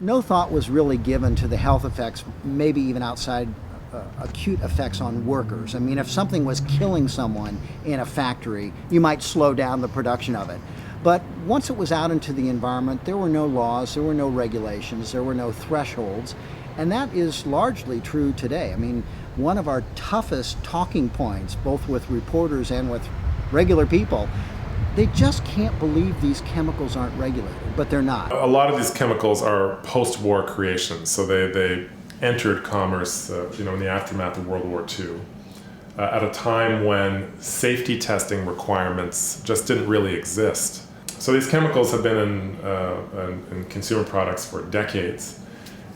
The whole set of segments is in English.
No thought was really given to the health effects, maybe even outside acute effects on workers. I mean, if something was killing someone in a factory, you might slow down the production of it. But once it was out into the environment, there were no laws, there were no regulations, there were no thresholds, and that is largely true today. I mean, one of our toughest talking points, both with reporters and with regular people, they just can't believe these chemicals aren't regulated, but they're not. A lot of these chemicals are post-war creations, so they entered commerce in the aftermath of World War II. At a time when safety testing requirements just didn't really exist. So these chemicals have been in consumer products for decades,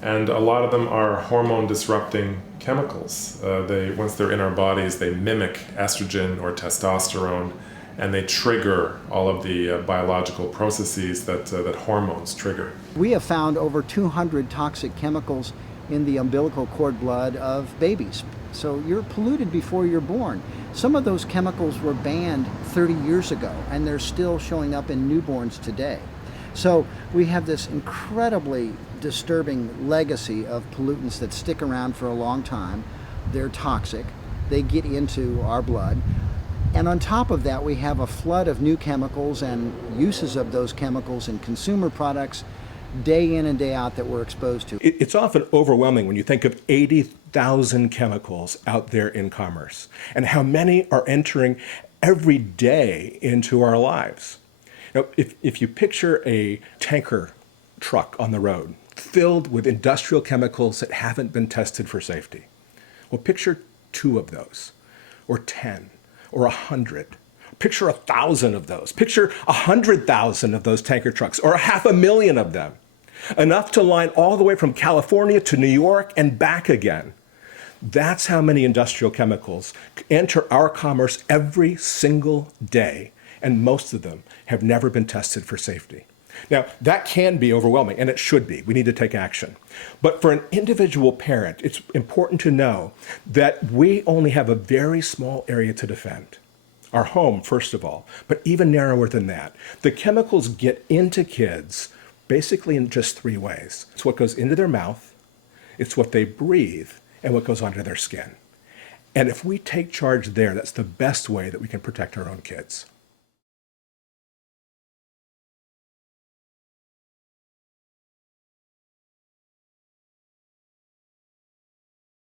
and a lot of them are hormone-disrupting chemicals. Once they're in our bodies, they mimic estrogen or testosterone, and they trigger all of the biological processes that hormones trigger. We have found over 200 toxic chemicals in the umbilical cord blood of babies. So you're polluted before you're born. Some of those chemicals were banned 30 years ago, and they're still showing up in newborns today. So we have this incredibly disturbing legacy of pollutants that stick around for a long time. They're toxic. They get into our blood. And on top of that, we have a flood of new chemicals and uses of those chemicals in consumer products day in and day out that we're exposed to. It's often overwhelming when you think of 80,000 chemicals out there in commerce and how many are entering every day into our lives. Now, if you picture a tanker truck on the road filled with industrial chemicals that haven't been tested for safety, well, picture 2 of those, or 10, or 100. Picture 1,000 of those. Picture 100,000 of those tanker trucks, or 500,000 of them. Enough to line all the way from California to New York and back again. That's how many industrial chemicals enter our commerce every single day, and most of them have never been tested for safety. Now, that can be overwhelming, and it should be. We need to take action. But for an individual parent, it's important to know that we only have a very small area to defend. Our home, first of all, but even narrower than that. The chemicals get into kids basically in just 3 ways. It's what goes into their mouth, it's what they breathe, and what goes onto their skin. And if we take charge there, that's the best way that we can protect our own kids.